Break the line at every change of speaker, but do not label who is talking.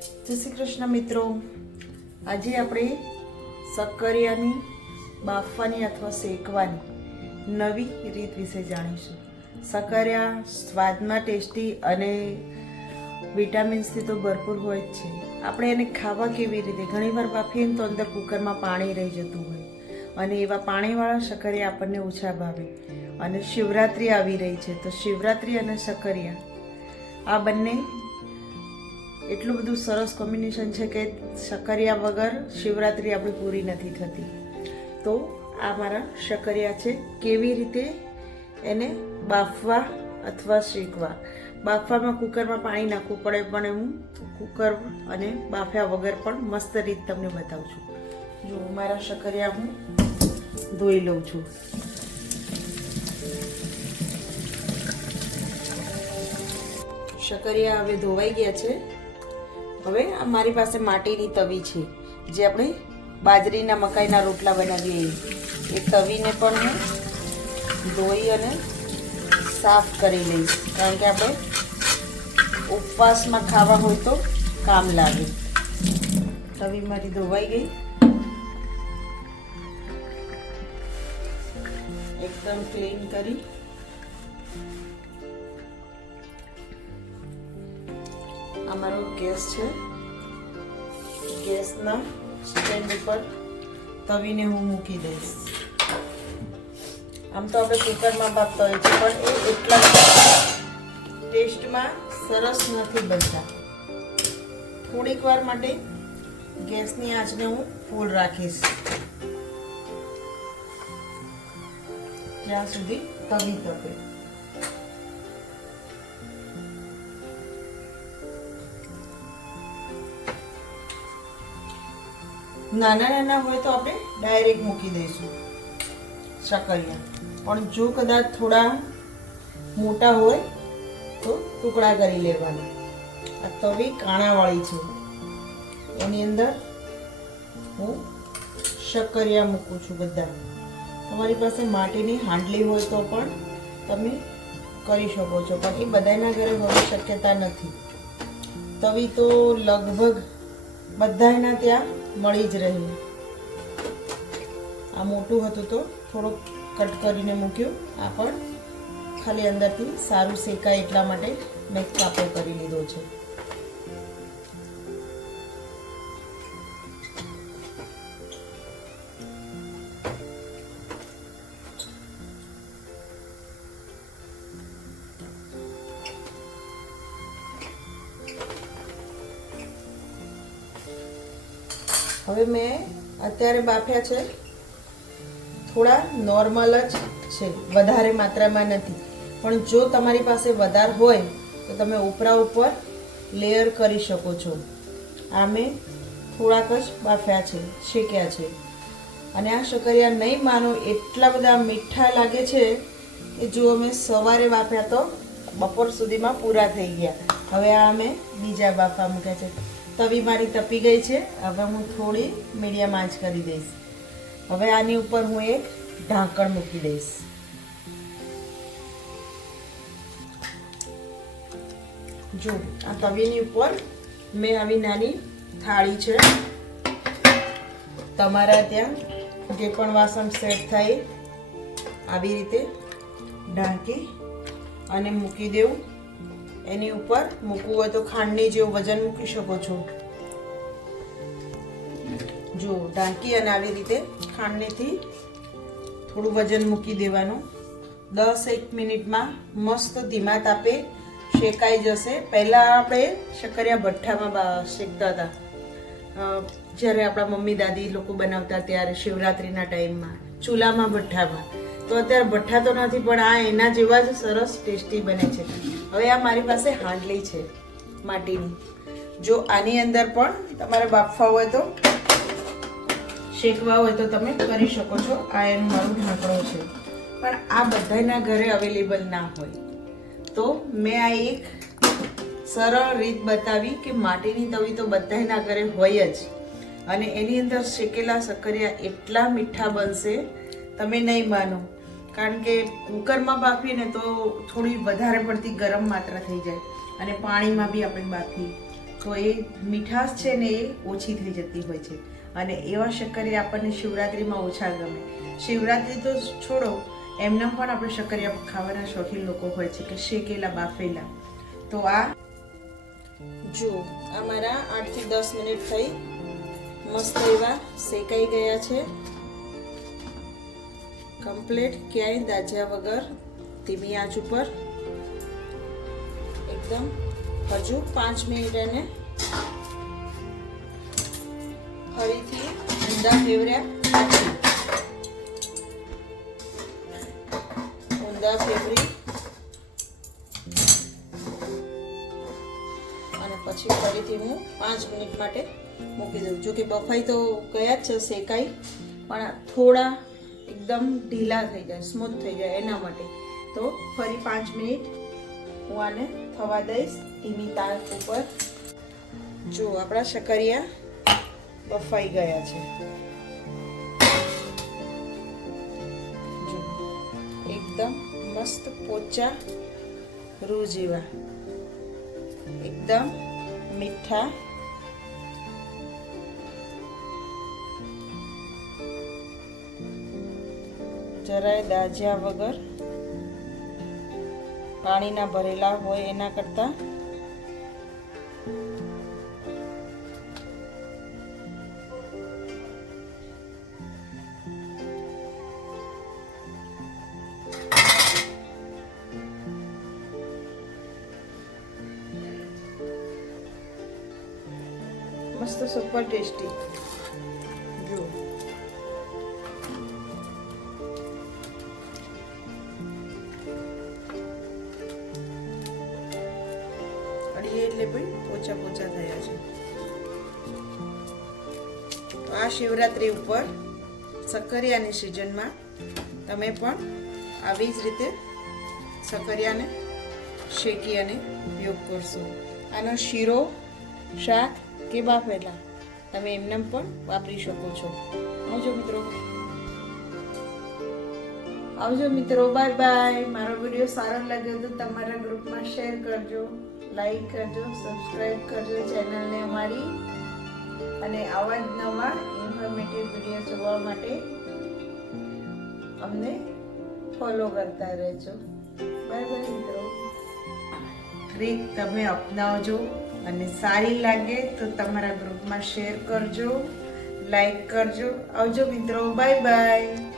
જય શ્રી કૃષ્ણ મિત્રો. આજે આપણે સક્કરિયાની, બાફવાની અથવા શેકવાની નવી રીત વિશે જાણીશું. સક્કરિયા સ્વાદમાં ટેસ્ટી અને વિટામિન્સથી તો ભરપૂર હોય જ છે. આપણે એને ખાવા કેવી રીતે? ઘણીવાર બાફીએ તો અંદર કુકરમાં પાણી રહી જતું હોય. અને એવા પાણીવાળા સક્કરિયા આપણને ઓછા ભાવે. અને શિવરાત્રિ આવી રહી છે. તો શિવરાત્રિ અને સક્કરિયા, આ બંને એટલું બધું સરસ કોમ્બિનેશન છે કે શક્કરિયા વગર શિવરાત્રિ આપણી પૂરી નથી થતી. તો આ મારા શક્કરિયા છે. કેવી રીતે એને બાફવા અથવા શેકવા? બાફવામાં કુકરમાં પાણી નાખવું પડે પણ હું કુકર અને બાફ્યા વગર પણ મસ્ત રીત તમને બતાવું છું. જો મારા શક્કરિયા હું ધોઈ લઉં છું. શક્કરિયા હવે ધોવાઈ ગયા છે. હવે મારી પાસે માટીની તવી છે, જે આપણે બાજરીના મકાઈના રોટલા બનાવીએ એ તવીને પણ હું ધોઈ અને સાફ કરી લઈશ, કારણ કે આપણે ઉપવાસમાં ખાવા હોય તો કામ લાગે. તવી મારી ધોવાઈ ગઈ. એકદમ ક્લીન કરી. ગેસ છે. ગેસના સ્ટેન્ડ ઉપર તવીને હું મૂકી દઈશ. આમ તો આપણે કુકરમાં બાફતા હોય છે, પણ એ એટલા ટેસ્ટમાં સરસ નથી બનતા. થોડીક વાર માટે ગેસની આંચને હું ફૂલ રાખીશ. જ્યાં સુધી તવી તપે. નાના નાના હોય તો આપણે ડાયરેક્ટ મૂકી દઈશું. શક્કરિયા પણ જો કદાચ થોડા મોટા હોય તો ટુકડા કરી લેવાના. આ તવી કાણાવાળી છે. એની અંદર હું શક્કરિયા મૂકું છું બધા. તમારી પાસે માટીની હાંડલી હોય તો પણ તમે કરી શકો છો. પણ એ બધાના ઘરે હોવાની શક્યતા નથી. તવી તો લગભગ બધાના ત્યાં મળી જ રહ્યું. આ મોટું હતું તો થોડુંક કટ કરીને મૂક્યું. આ પણ ખાલી અંદરથી સારું શેકાય એટલા માટે મેં કાપો કરી લીધો છે. હવે મેં અત્યારે બાફ્યા છે. થોડા નોર્મલ જ છે. વધારે માત્રામાં નથી. પણ જો તમારી પાસે વધારે હોય, તો તમે ઉપરા ઉપર લેયર કરી શકો છો. આ મેં થોડાક જ બાફ્યા છે, શેક્યા છે. અને આ શકરિયા નહીં માનો, એટલા બધા મીઠા લાગે છે કે જો અમે સવારે બાફ્યા તો બપોર સુધીમાં પૂરા થઈ ગયા. હવે આ અમે બીજા બાફા મૂક્યા છે. તવી મારી તપી ગઈ છે. હવે હું થોડી મીડિયમ આંચ કરી દઈશ. હવે આની ઉપર હું એક ઢાંકણ મૂકી દઈશ. જો, આ તવીની ઉપર મેં આવી નાની થાળી છે. તમારા ત્યાં જે પણ વાસણ સેટ થાય, આવી રીતે ઢાંકી અને મૂકી દેવું. એની ઉપર મૂકવું હોય તો ખાંડની જેવું વજન મૂકી શકો છો. જો, ઢાંકી અને આવી રીતે ખાંડનીથી થોડું વજન મૂકી દેવાનું. દસ એક મિનિટમાં મસ્ત ધીમા તાપે શેકાઈ જશે. પહેલાં આપણે શક્કરિયા ભઠ્ઠામાં શેકતા હતા. જ્યારે આપણા મમ્મી, દાદી લોકો બનાવતા ત્યારે શિવરાત્રિના ટાઈમમાં, ચૂલામાં ભઠ્ઠામાં. તો અત્યારે ભઠ્ઠા તો નથી, પણ આ એના જેવા જ સરસ ટેસ્ટી બને છે. હવે આ મારી પાસે હાંડલી છે માટીની. જો આની અંદર પણ તમારે બાફવા હોય તો શેકવા હોય તો તમે કરી શકો છો. આ એનું મારું ઢાંકણું છે. પણ આ બધાના ઘરે અવેલેબલ ના હોય. તો મેં આ એક સરળ રીત બતાવી કે માટીની તવી તો બધાના ઘરે હોય જ. અને એની અંદર શેકેલા સક્કરિયા એટલા મીઠા બનશે, તમે નહીં માનો. કારણ કે કુકરમાં બાફીને તો થોડી વધારે પડતી ગરમ માત્રા થઈ જાય અને પાણીમાં બી આપણે બાફીએ. તો એ મીઠાશ છે ને એ ઓછી થઈ જતી હોય છે. અને એવા શક્કરિયા આપણને શિવરાત્રિમાં ઓછા ગમે. શિવરાત્રિ તો છોડો, એમના પણ આપણે શક્કરિયા ખાવાના શોખીન લોકો હોય છે કે શેકેલા, બાફેલા. તો આ જો, આ મારા આઠથી દસ મિનિટ થઈ. મસ્ત એવા શેકાઈ ગયા છે. કમ્પ્લીટ ક્યાંય દાજ્યા વગર ધીમી આંચ ઉપર. એકદમ હજુ પાંચ મિનિટ એને ફરીથી ઊંધા ફેવર્યા. ઊંધા ફેવરી. અને પછી ફરીથી હું પાંચ મિનિટ માટે મૂકી દઉં. જો કે બફાઈ તો ગયા જ છે શેકાઈ, પણ થોડા એકદમ ઢીલા થઈ જાય સ્મૂથ થઈ જાય એના માટે. તો ફરી પાંચ મિનિટ હું આને થવા દઈશ ધીમી તાર ઉપર. જો, આપણા શકરિયા બફાઈ ગયા છે. એકદમ મસ્ત પોચા રૂ જેવા. એકદમ મીઠા જરાય દાજ્યા વગર પાણીના ભરેલા હોય એના કરતા મસ્ત સુપર ટેસ્ટી પણ પોચા પોચા થયા છે. તો આ શિવરાત્રી ઉપર સક્કરિયાની સિઝનમાં તમે પણ આવી જ રીતે સક્કરિયાને શેકી અને ઉપયોગ કરશો. આનો શીરો, શાક કે બાફેલા તમે એમને પણ વાપરી શકો છો. આવજો મિત્રો. આવજો મિત્રો. Bye bye. મારો વીડિયો સારો લાગ્યો તો તમારા ગ્રુપમાં શેર કરજો. લાઈક કરજો સબસ્ક્રાઈબ કરજો ચેનલને અમારી. અને આવા જ નવા ઇન્ફોર્મેટિવ વીડિયો જોવા માટે અમને ફોલો કરતા રહેજો. બાય બાય મિત્રો. ટ્રીક તમે અપનાવજો અને સારી લાગે તો તમારા ગ્રુપમાં શેર કરજો લાઈક કરજો. આવજો મિત્રો બાય બાય